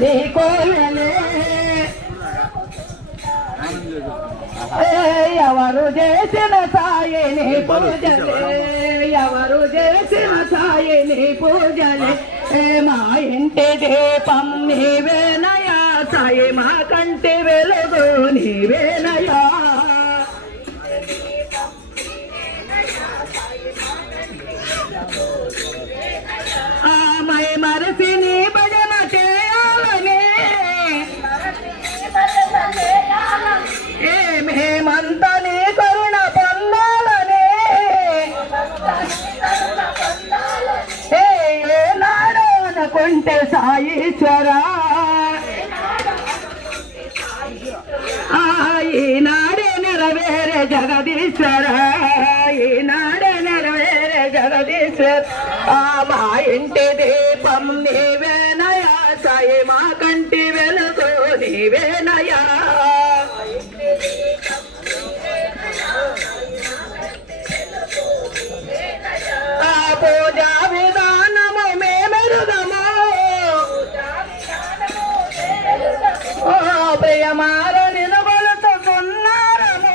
నీ కోయలే ఎవరు చేసిన సాయిని పూజలే ఎవరు చేసిన సాయిని పూజలే మా ఇంటి దీపం నీవేనయా సాయి మా కంటి వెలుగు నీవేనయా మై మరసి నీ భజన చేయాలని మేమంత నీ కరుణ పొందాలని ఏనాడో అనుకుంటే సాయీశ్వరా ఈనాడే నెరవేరే జగదీశ్వర ఈనాడే నెరవేరే జగదీశ్వర మా ఇంటి దీపం నీవేనయా సాయి మా కంటి వెలుగు నీవేనయా పూజా విధానము మేమెరుగము ప్రియమార నిలబడుతున్నారము